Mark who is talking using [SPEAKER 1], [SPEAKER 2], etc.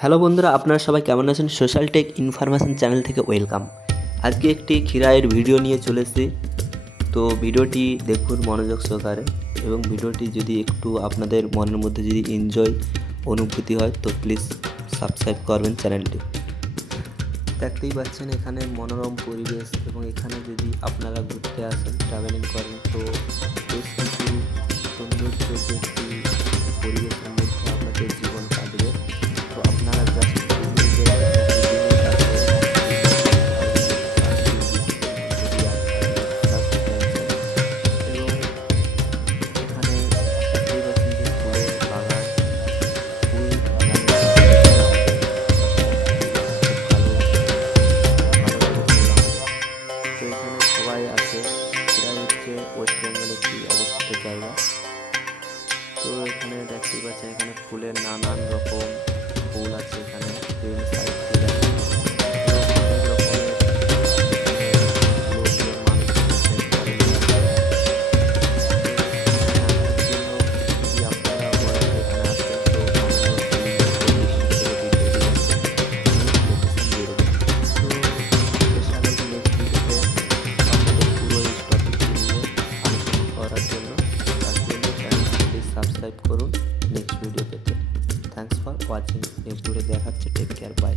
[SPEAKER 1] Hello বন্ধুরা, আপনারা সবাই কেমন আছেন? সোশ্যাল টেক ইনফরমেশন চ্যানেল থেকে ওয়েলকাম। আজকে একটি খিরায়ের ভিডিও নিয়ে চলে এসেছি। তো ভিডিওটি দেখুন মনোযোগ সহকারে এবং ভিডিওটি যদি একটু আপনাদের মনের মধ্যে যদি এনজয় অনুভূতি হয়, তো প্লিজ সাবস্ক্রাইব করবেন চ্যানেলটি। দেখতেই পাচ্ছেন এখানে মনোরম পরিবেশ এবং এখানে যদি আপনারা ঘুরতে আসেন ট্রাভেলিং করেন, তো বেশ কিছু সৌন্দর্য জায়গা। তো এখানে দেখতে পাচ্ছেন এখানে ফুলের নানান রকম ফুল আছে এখানে ওয়াচিং নেক্সট ভিডিও দেখাচ্ছে টেক কেয়ার বাই